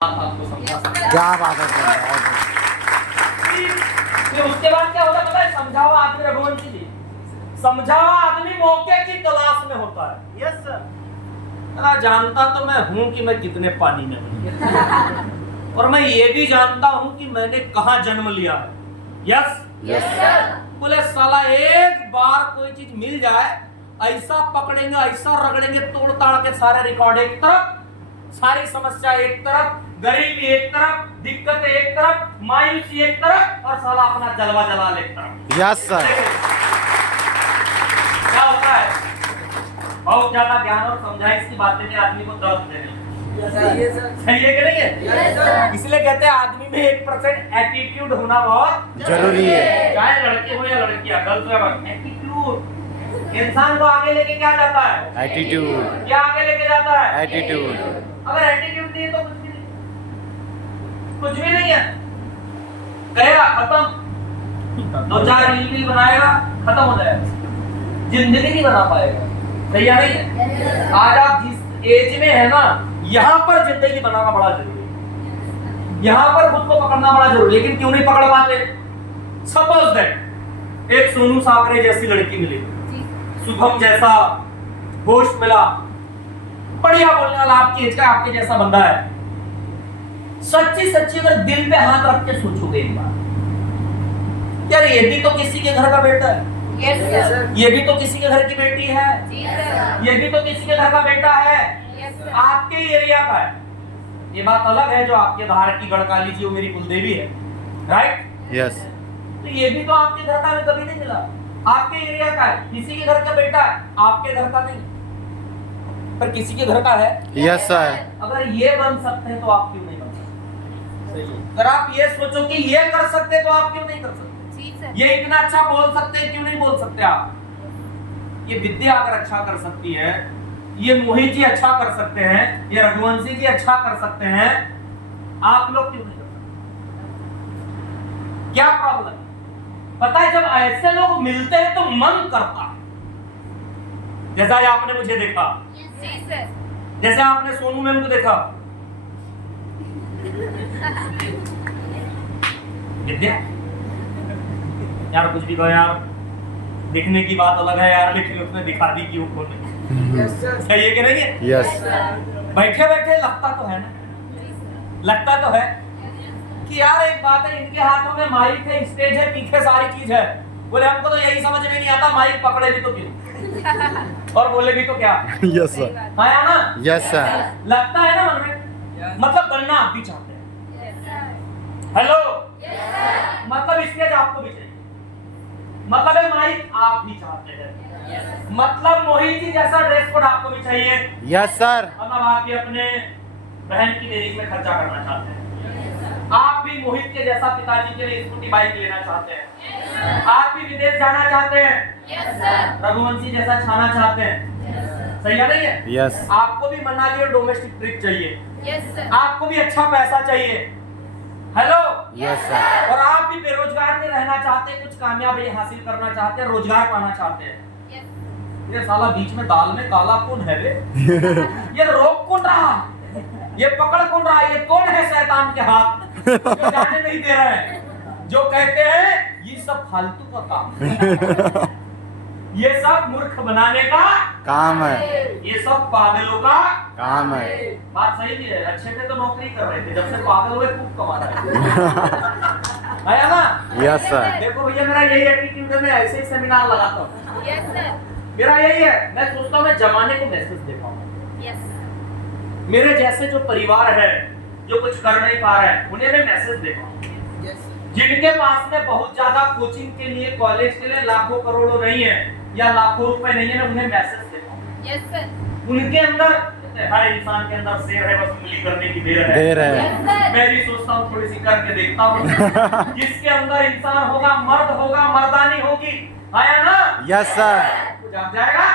आपको समझा सकता क्या बात है सर, बहुत फिर उसके बाद क्या होता है पता है? समझा हुआ आदमी, रघुवंशी जी, समझा हुआ आदमी मौके की तलाश में होता है। Yes sir. जानता तो मैं हूं कि मैं कितने पानी में हूं और मैं ये भी जानता हूं कि मैंने कहां जन्म लिया है। यस बोले साला एक बार कोई चीज मिल जाए, ऐसा पकड़ेंगे, ऐसा रगड़ेंगे, तोड़ ताड़ के सारे रिकॉर्ड एक तरफ, सारी समस्या एक तरफ, गरीबी एक तरफ, दिक्कत एक तरफ, मायूसी एक तरफ, और साला अपना जलवा जलाल एक तरफ। Yes sir. क्या होता है? बहुत ज्यादा ज्ञान और समझाइश की बातें भी आदमी को दर्द देने सही है कि नहीं है? इसलिए कहते हैं आदमी में 1% एटीट्यूड होना बहुत जरूरी है। चाहे लड़के हो या लड़कियां, गर्ल्स या बॉयज। एटीट्यूड इंसान को आगे लेके क्या जाता है? एटीट्यूड। क्या आगे लेके जाता है? एटीट्यूड। अगर एटीट्यूड नहीं है तो कुछ भी नहीं है। गया खत्म, 2-4 रील बनाएगा, खत्म हो जाएगा, जिंदगी नहीं बना पाएगा। सही है नहीं? आज आप जिस एज में है ना, यहाँ पर जिंदगी बनाना बड़ा जरूरी है, यहाँ पर खुद को पकड़ना बड़ा जरूरी है। लेकिन क्यों नहीं पकड़ पाते? सपोज दैट एक सोनू साकरे जैसी लड़की मिली, शुभम जैसा होश मिला, बढ़िया बोलने वाला, आपकी एज का, आपके जैसा बंदा है। सच्ची सच्ची अगर दिल पे हाथ रख के सोचोगे एक बार, यार ये भी तो किसी के घर का बेटा है, ये भी तो किसी के घर की बेटी है, ये भी तो किसी के घर का बेटा है, आपके एरिया का है। ये बात अलग है जो आपके धार की गढ़काली जी वो मेरी कुलदेवी है, राइट? यस। तो ये भी तो आपके घर का हमें कभी नहीं मिला, आपके एरिया का है, किसी के घर का बेटा है, आपके घर का नहीं, पर किसी के घर का है। Yes sir. अगर ये बन सकते हैं तो आप क्यों नहीं बन सकते? अगर आप ये सोचो कि ये कर सकते तो आप क्यों नहीं कर सकते? ये इतना अच्छा बोल सकते हैं, क्यों नहीं बोल सकते आप? ये विद्या अगर अच्छा कर सकती है, ये मोहित जी अच्छा कर सकते हैं, ये रघुवंशी जी अच्छा कर सकते हैं, आप लोग क्यों नहीं कर सकते? क्या प्रॉब्लम है? पता है, जब ऐसे लोग मिलते हैं तो मन करता है, जैसा आपने मुझे देखा, जैसे आपने सोनू मैम को देखा। विद्या यार, कुछ भी कहो यार, दिखने की बात अलग है यार, लेकिन उसने दिखा दी क्यों खोने। सही है कि नहीं है? यस। बैठे बैठे लगता तो है ना, लगता तो है कि यार एक बात है, इनके हाथों में माइक है, स्टेज है, पीछे सारी चीज है। बोले हमको तो यही समझ में नहीं आता, माइक पकड़े भी तो क्यों और बोले भी तो क्या? Yes sir. आया ना? Yes sir. लगता है ना मन में, मतलब बनना आप भी चाहते हैं। हेलो, मतलब स्टेज आपको भी चाहिए, मतलब माइक आप भी चाहते हैं, मतलब मोहित जी जैसा ड्रेस कोड आपको भी चाहिए। Yes sir. मतलब आप भी अपने बहन की मैरिज में खर्चा करना चाहते हैं, आप भी मोहित के जैसा पिताजी के लिए स्कूटी बाइक लेना चाहते हैं, आप भी विदेश जाना चाहते हैं, रघुवंशी जैसा छाना चाहते हैं। सही है नहीं है? यस। आपको भी मनाली और डोमेस्टिक ट्रिप चाहिए, आपको भी अच्छा पैसा चाहिए। Hello, yes sir. और आप भी बेरोजगार नहीं रहना चाहते, कुछ कामयाबी हासिल करना चाहते हैं, रोजगार पाना चाहते हैं। ये साला बीच में दाल में काला कौन है बे? ये रोक कौन रहा, ये पकड़ कौन रहा, ये कौन है शैतान के हाथ जो जाने नहीं दे रहे हैं, जो कहते हैं ये सब फालतू का काम, ये सब मूर्ख बनाने का काम है, ये सब पागलों का काम है। बात सही भी है, अच्छे से तो नौकरी कर रहे थे, जब से पागल हुए खूब कमा रहे हैं। आया ना? Yes sir. देखो भैया, मेरा यही एटीट्यूड है, मैं ऐसे ही सेमिनार लगाता हूँ। मेरा यही है, मैं सोचता हूँ मैं जमाने को मैसेज दे पाऊँ। मेरे जैसे जो परिवार है, जो कुछ कर नहीं पा रहे हैं, उन्हें मैं मैसेज दे पाऊँ। जिनके पास में बहुत ज्यादा कोचिंग के लिए, कॉलेज के लिए लाखों करोड़ों नहीं है या लाखों रुपए नहीं है, मैं उन्हें मैसेज दे पाऊँ। उनके अंदर, हर इंसान के अंदर शेर है, बस उंगली करने की देर है। मैं भी सोचता हूँ थोड़ी सी करके देखता हूँ। जिसके अंदर इंसान होगा, मर्द होगा, मर्दानी होगी। आया ना? Yes sir. कुछ आप जाएगा?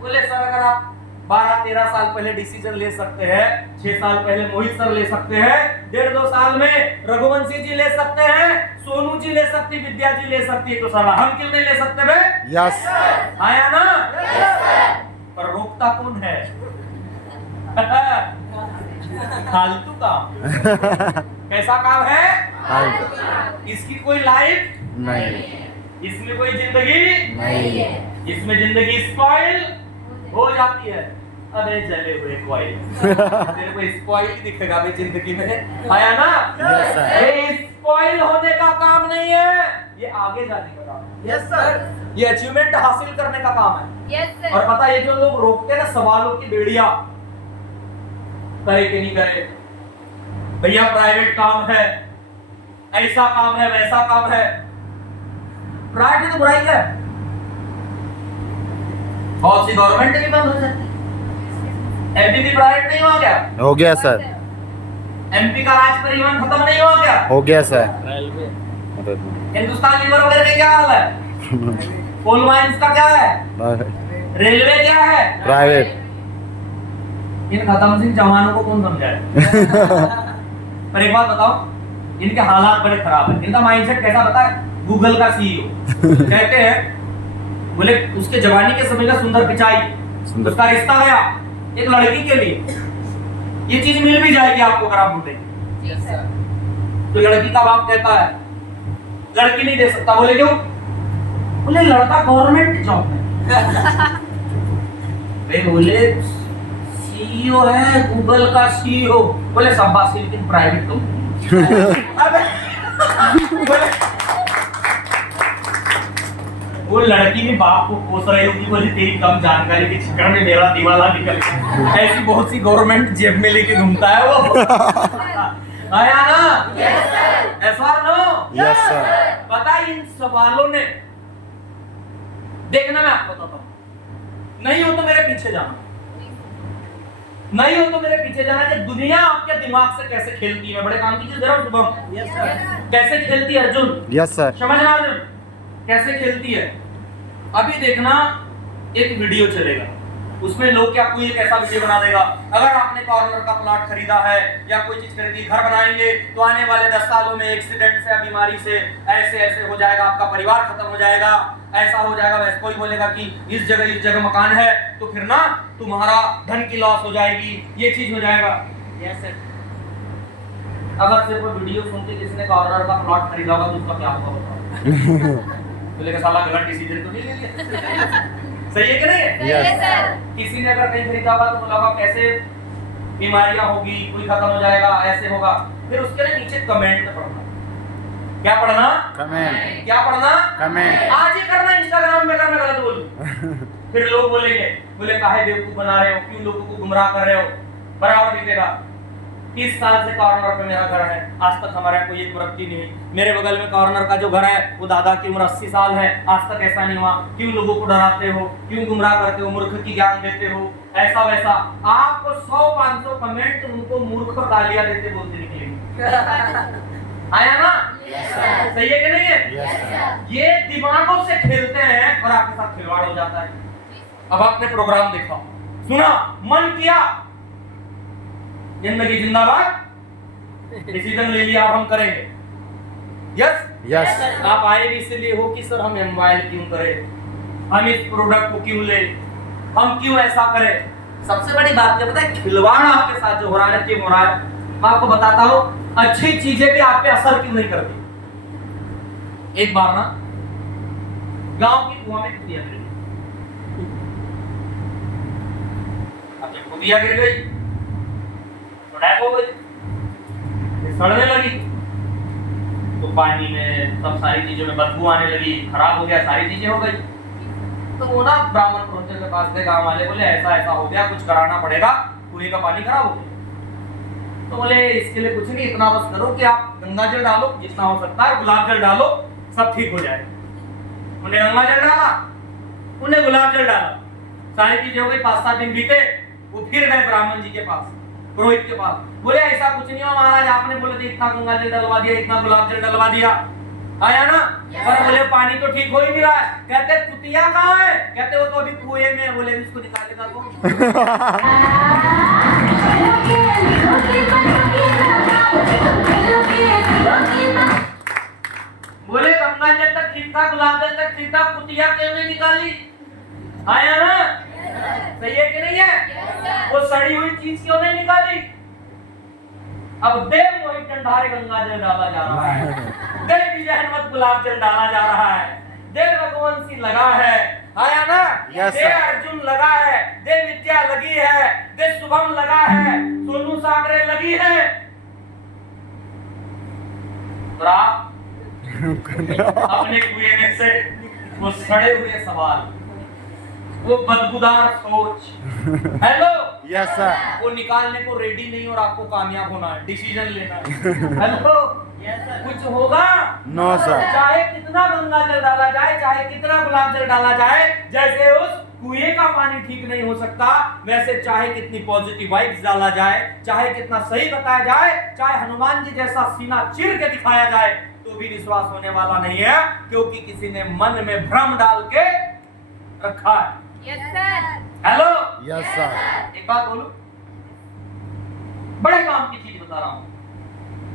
बोले सर, अगर आप 12-13 साल पहले डिसीजन ले सकते हैं, 6 साल पहले मोहित सर ले सकते हैं, 1.5-2 साल में रघुवंशी जी ले सकते हैं, सोनू जी ले सकती, विद्या जी ले सकती है, तो साला हम क्यों नहीं ले सकते बे? यस। आया ना? पर रोकता कौन है? फालतू काम। कैसा काम है? फालतू। इसकी कोई लाइफ नहीं। इसमें कोई जिंदगी नहीं। इसमें जिंदगी स्पॉइल हो जाती है। अबे जले हुए कॉइल तेरे को स्पॉइल ही दिखेगा बे जिंदगी में, आया ना? Yes, sir. ये स्पॉइल होने का काम नहीं है, ये आगे जाने का काम है। Yes sir. ये अचीवमेंट हासिल करने का काम है। Yes sir. और पता है ये जो लोग रोकते हैं ना सवालों की बेड़िया, करे कि नहीं करे, भैया प्राइवेट काम है, ऐसा काम है, वैसा काम है। प्राइवेट तो बुराई है, बहुत सी गवर्नमेंट भी बंद हो जाती है। एमपी भी प्राइवेट नहीं हुआ क्या? हो गया सर। एमपी का राज परिवहन खत्म नहीं हुआ क्या? हो गया सर। रेलवे हिंदुस्तान लीवर वगैरह का क्या हाल है? कोल माइंस का क्या है? रेलवे क्या है? प्राइवेट। इन खत्म सिंह जवानों को कौन समझाए? पर एक बात बताओ, इनके हालात बड़े खराब है। इनका माइंडसेट कैसा पता है? गूगल का सीईओ कहते हैं, बोले उसके जवानी के समय का सुंदर पिचाई, उसका रिश्ता गया एक लड़की के लिए, ये चीज मिल भी जाएगी आपको अगर आप ढूंढेंगे। जी सर। तो लड़की का बाप कहता है लड़की नहीं दे सकता। बोले क्यों? बोले लड़का गवर्नमेंट जॉब में। वे बोले सीईओ है गूगल का सीईओ। बोले शाबाश, लेकिन प्राइवेट कंपनी। वो लड़की भी बाप को कोस रही होगी, बोली तेरी कम जानकारी के चक्कर में मेरा दिवाला निकल गया। ऐसी बहुत सी गवर्नमेंट जेब में लेके घूमता है वो। आया ना? Yes sir. ऐसा नो? Yes sir. पता है इन सवालों ने, देखना मैं आपको बताता हूं, नहीं हो तो मेरे पीछे जाना, नहीं हो तो मेरे पीछे जाना कि दुनिया आपके दिमाग से कैसे खेलती है। बड़े काम कीजिए जरा शुभम। Yes sir. कैसे खेलती है अर्जुन? Yes sir. समझना अर्जुन कैसे खेलती है। अभी देखना एक वीडियो चलेगा, उसमें लोग क्या कोई एक ऐसा वीडियो बना देगा, अगर आपने कॉर्नर का प्लॉट खरीदा है या कोई चीज खरीदी, घर बनाएंगे तो आने वाले 10 सालों में एक्सीडेंट से या बीमारी से ऐसे ऐसे हो जाएगा, आपका परिवार खत्म हो जाएगा, ऐसा हो जाएगा। वैसे कोई बोलेगा कि इस जगह मकान है तो फिर ना तुम्हारा धन की लॉस हो जाएगी, ये चीज हो जाएगा। Yes sir. अगर सिर्फ वीडियो सुन के किसी ने कॉर्नर का प्लॉट खरीदा होगा तो उसका क्या होगा बताओ? बोलेगा साला गलत डिसीजन तो नहीं ले लिया। सही है कि नहीं है? Yes sir. किसी ने अगर कहीं खरीदा होगा तो बोला होगा कैसे बीमारियां होगी, कोई खत्म हो जाएगा, ऐसे होगा। फिर उसके लिए नीचे कमेंट पढ़ना। क्या पढ़ना? कमेंट। क्या पढ़ना? कमेंट। आज ही करना, इंस्टाग्राम में करना, गलत बोलूं फिर लोग बोलेंगे, बोले काहे बेवकूफ बना रहे हो, क्यों लोगों को गुमराह कर रहे हो। बराबर लिखेगा 30 साल से कॉर्नर पे मेरा घर है, आज तक हमारे यहाँ कोई एक व्यक्ति नहीं। मेरे बगल में कॉर्नर का जो घर है वो दादा की उम्र 80 साल है, आज तक ऐसा नहीं हुआ। क्यों लोगों को डराते हो, क्यों गुमराह करते हो, मूर्ख की ज्ञान देते हो, ऐसा वैसा। आपको 100-500 कमेंट उनको मूर्ख और गालियां देते बोलते निकलेंगे। आया ना? सही है कि नहीं है? ये दिमागों से खेलते हैं और आपके साथ खिलवाड़ हो जाता है। अब आपने प्रोग्राम देखा, सुना, मन किया, जिंदगी जिंदाबाद, डिसीजन ले लिया, अब हम करेंगे। Yes yes. आप आए भी इसलिए हो कि सर हम मोबाइल क्यों करें, हम इस प्रोडक्ट को क्यों ले, हम क्यों ऐसा करें। सबसे बड़ी बात क्या पता है? खिलवाड़ आपके साथ जो हो रहा है, क्यों हो रहा है, मैं आपको बताता हूं। अच्छी चीजें भी आप पे असर क्यों नहीं करती। एक बार ना गांव की कुआं में कुतिया गिर गई। अब जब कुतिया गिर गई तो डैक हो गई, सड़ने लगी, तो पानी में सब सारी चीजों में बदबू आने लगी, खराब हो गया, सारी चीजें हो गई। तो वो ना ब्राह्मण प्रोचर के पास गए, गांव वाले बोले ऐसा ऐसा हो गया, कुछ कराना पड़ेगा, कुएं का पानी खराब हो गया। तो बोले इसके लिए कुछ नहीं, इतना बस करो कि आप गंगा जल डालो जितना हो सकता है, गुलाब जल डालो, सब ठीक हो जाएगा। उन्हें गंगा जल डाला, उन्हें गुलाब जल डाला, सारी चीजें हो गई। 5-7 दिन बीते, वो फिर गए ब्राह्मण जी के पास, पुरोहित के पास, बोले ऐसा कुछ नहीं हुआ महाराज, आपने बोले थे इतना गंगा जल डलवा दिया, इतना गुलाब जल डलवा दिया, आया ना? पर बोले पानी तो ठीक हो ही नहीं रहा है। कहते कुतिया कहाँ है? कहते वो तो अभी कुएं में है। बोले इसको निकाल के दो। बोले गंगा जल तक ठीक था, गुलाब जल तक ठीक था, कुतिया क्यों नहीं निकाली? आया ना? सही है कि नहीं है? वो सड़ी हुई चीज क्यों नहीं निकाली? अब देव मोहित ढंढारे गंगा जल डाला जा रहा है, देव विजय हनुमत गुलाब जल डाला जा रहा है, देव रघुवंश सिंह लगा है, आया ना? Yes, देव sir. अर्जुन लगा है, देव विद्या लगी है, देव शुभम लगा है, सोनू साकरे लगी है। और आप अपने कुएं में से वो सड़े हुए सवाल, वो बदबूदार सोच, हेलो, यस सर, वो निकालने को रेडी नहीं और आपको कामयाब होना है, डिसीजन लेना है। हेलो, कुछ होगा? नो सर, चाहे कितना गंगा जल डाला जाए, चाहे कितना गुलाब जल डाला जाए, जैसे उस कुएं का पानी ठीक नहीं हो सकता, वैसे चाहे कितनी पॉजिटिव वाइब्स डाला जाए, चाहे कितना सही बताया जाए, चाहे हनुमान जी जैसा सीना चीर के दिखाया जाए, तो भी विश्वास होने वाला नहीं है, क्योंकि किसी ने मन में भ्रम डाल के रखा है। Yes sir. Hello, yes sir, एक बात बोलूं, बड़े काम की चीज बता रहा हूं।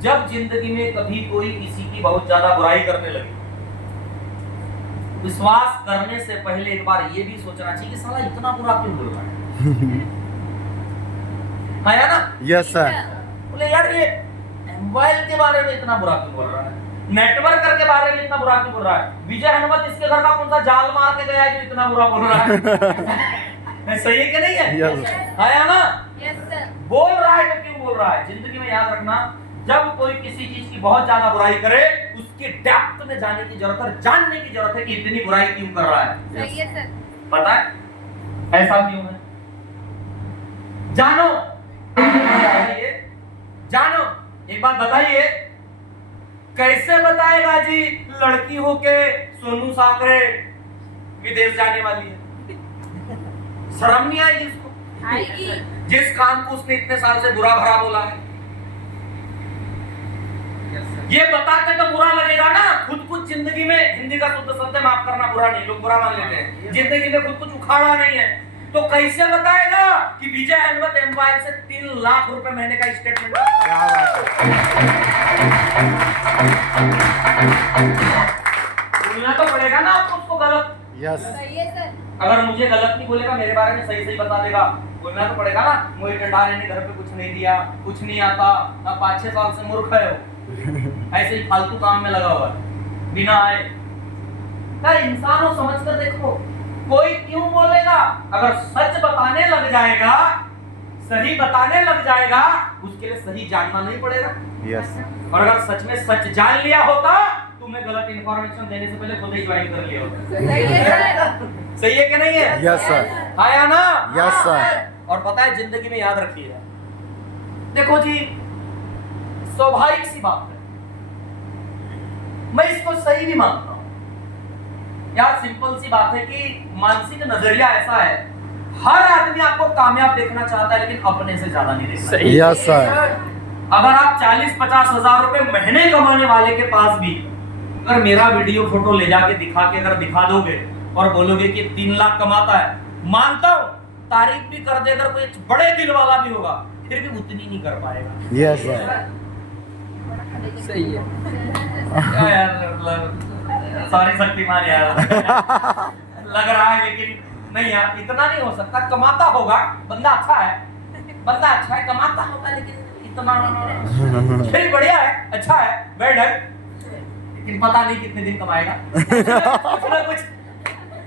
जब जिंदगी में कभी कोई किसी की बहुत ज्यादा बुराई करने लगे, विश्वास करने से पहले एक बार ये भी सोचना चाहिए कि साला इतना बुरा क्यों बोल रहा है ना? यस सर, बोले यार ये मोबाइल के बारे में इतना बुरा क्यों बोल रहा है, नेटवर्क के बारे में इतना बुरा क्यों बोल रहा है, विजय हनुमत इसके घर का कौन सा जाल मार के गया है जो इतना बुरा बोल रहा है। सही है कि नहीं है? यस आया ना? Yes sir. बोल रहा है तो क्यों बोल रहा है? जिंदगी में याद रखना, जब कोई किसी चीज की बहुत ज्यादा बुराई करे, उसकी डेप्थ में जाने की जरूरत है, जानने की जरूरत है कि इतनी बुराई क्यों कर रहा है। सही है सर। पता है ऐसा क्यों है? जानो, जानो, एक बात बताइए, कैसे बताएगा जी लड़की होके सोनू साकरे विदेश जाने वाली है? शर्म नहीं आएगी उसको? आएगी। जिस काम को उसने इतने साल से बुरा भरा बोला है, ये बताते तो बुरा लगेगा ना। खुद कुछ जिंदगी में, हिंदी का शुद्ध शब्द है, माफ करना, बुरा नहीं, लोग बुरा मान लेते हैं, जिंदगी में खुद कुछ उखाड़ा नहीं है, तो कैसे बताएगा कि विजय हनुमत एम्पायर से 3 लाख रुपए महीने का स्टेटमेंट? क्या बात बोलना तो पड़ेगा ना आपको उसको गलत। यस, सही है सर। अगर मुझे गलत नहीं बोलेगा, मेरे बारे में सही सही बता देगा, बोलना तो पड़ेगा ना। मोहित ढंढारे ने घर पे कुछ नहीं दिया, कुछ नहीं आता, अब 5-6 साल से मूर्ख है वो, ऐसे ही फालतू काम में लगा हुआ है बिना आए। क्या इंसानों समझ कर देखो, कोई क्यों बोलेगा? अगर सच बताने लग जाएगा, सही बताने लग जाएगा, उसके लिए सही जानना नहीं पड़ेगा। यस, और अगर सच में सच जान लिया होता, तुम्हें गलत इंफॉर्मेशन देने से पहले खुद ही ज्वाइन कर लिया होता। सही है सर। सही है कि नहीं है? यस सर, आया ना? यस सर, और पता है, जिंदगी में याद रखिए, देखो जी, स्वाभाविक सी बात है, मैं इसको सही भी मानता हूं यार। सिंपल सी बात है कि मानसिक नजरिया ऐसा है, हर आदमी आपको कामयाब देखना चाहता है, लेकिन अपने से ज्यादा नहीं देखना। यस सर, अगर आप 40-50 हजार रुपए महीने कमाने वाले के पास भी अगर मेरा वीडियो फोटो ले जाके दिखा के अगर दिखा दोगे और बोलोगे कि 3 लाख कमाता है, मानता हूं, तारीफ भी कर दे, अगर कोई बड़े दिल वाला भी होगा, फिर भी उतनी नहीं कर पाएगा। यस सर, सही है। क्या यार, सॉरी शक्तिमान यार, लग रहा है लेकिन नहीं यार, इतना नहीं हो सकता। कमाता होगा, बंदा अच्छा है, बंदा अच्छा है, कमाता होगा, लेकिन इतना फिर बढ़िया है, अच्छा है, वेल डन, लेकिन पता नहीं कितने दिन कमाएगा। कुछ ना कुछ,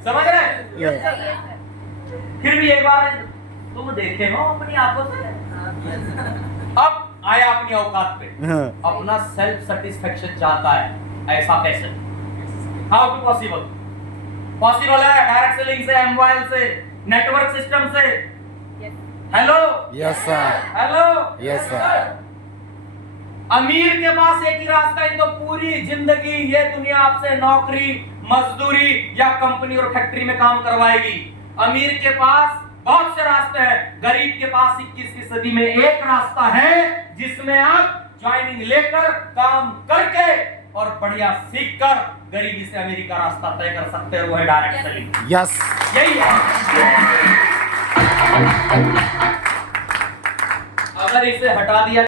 समझ रहे हैं? यस, सही है सर। फिर भी एक बार तुम देखे हो अपनी आंखों से, अब आया अपनी औकात पे, अपना सेल्फ सेटिस्फेक्शन चाहता है, ऐसा passion how to possible? Possible है डायरेक्ट सेलिंग से, मोबाइल से, नेटवर्क सिस्टम से। Hello, yes sir, hello, yes sir, अमीर के पास एक ही रास्ता है, तो पूरी जिंदगी ये दुनिया आपसे नौकरी, मजदूरी या कंपनी और फैक्ट्री में काम करवाएगी। अमीर के पास बहुत से रास्ते हैं, गरीब के पास 21वीं सदी में एक रास्ता है, जिसमें आप ज्वाइनिंग लेकर, काम करके और बढ़िया सीख कर गरीबी से अमीरी का रास्ता तय कर सकते हैं, वो है डायरेक्ट सेलिंग। यस, यही है। अगर इसे हटा दिया